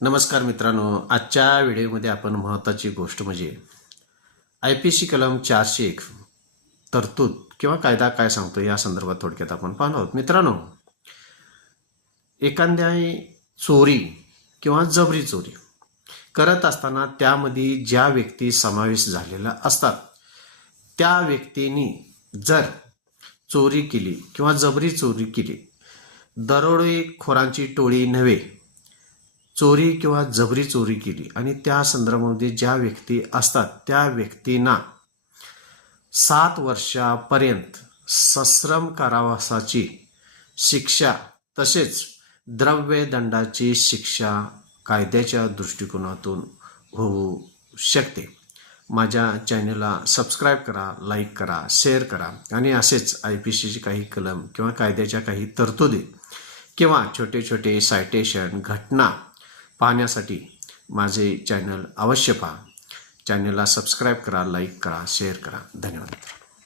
नमस्कार मित्रांनो, आजच्या व्हिडिओमध्ये आपण महत्त्वाची गोष्ट म्हणजे IPC कलम 401 तरतूद किंवा कायदा काय सांगतो या संदर्भात थोडक्यात आपण पाहणार आहोत. मित्रांनो, एखाद्या चोरी किंवा जबरी चोरी करत असताना त्यामध्ये ज्या व्यक्ती समावेश झालेल्या असतात त्या व्यक्तींनी जर चोरी केली किंवा जबरी चोरी केली, दरोडेखोरांची टोळी नव्हे, चोरी किंवा जबरी चोरी केली आणि त्या संदर्भामध्ये ज्या व्यक्ती असतात त्या व्यक्तींना 7 वर्षापर्यंत सश्रम कारावासाची शिक्षा तसेच द्रव्यदंडाची शिक्षा कायद्याच्या दृष्टिकोनातून होऊ शकते. माझ्या चॅनलला सबस्क्राईब करा, लाईक करा, शेअर करा आणि असेच IPCचे काही कलम किंवा कायद्याच्या काही तरतुदी किंवा छोटे छोटे सायटेशन घटना पाहण्यासाठी माझे चॅनल अवश्य पहा. चॅनलला सबस्क्राईब करा, लाईक करा, शेअर करा. धन्यवाद.